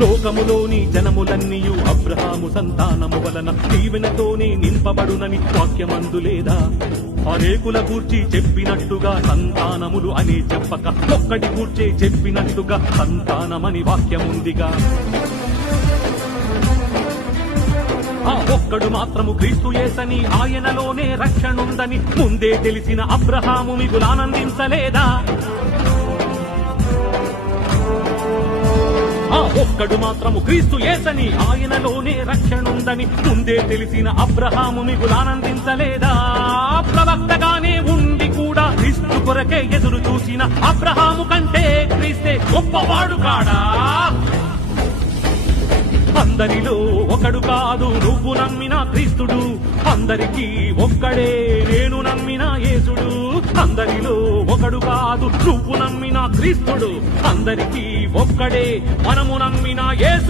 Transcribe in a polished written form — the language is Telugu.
లోకములోని జనములన్నీయు అబ్రహాము సంతానము వలన దీవెనతోనే నింపబడునని వాక్యమందు లేదా? అనేకుల గూర్చి చెప్పినట్టుగా సంతానములు అని చెప్పక ఒక్కడి గూర్చే చెప్పినట్టుగా సంతానమని వాక్యముందిగా. ఆ ఒక్కడు మాత్రము క్రీస్తు యేసని, ఆయనలోనే రక్షణుందని ముందే తెలిసిన అబ్రహాము మిగులు ఆనందించలేదా? ఆ ఒక్కడు మాత్రము క్రీస్తు యేసని, ఆయనలోనే రక్షణుందని ముందే తెలిసిన అబ్రహాము మిగులు ఆనందించలేదా? ప్రవక్తగానే ఉండి కూడా క్రీస్తు కొరకే ఎదురు చూసిన అబ్రహాము కంటే క్రీస్తే గొప్పవాడు కాడా? అందరిలో ఒకడు కాదు నువ్వు నమ్మిన క్రీస్తుడు, అందరికీ ఒక్కడే నేను నమ్మిన యేసుడు. అందరిలో ఒకడు కాదు నువ్వు నమ్మిన క్రీస్తుడు, అందరికీ ఒక్కడే మనము నమ్మిన యేసు.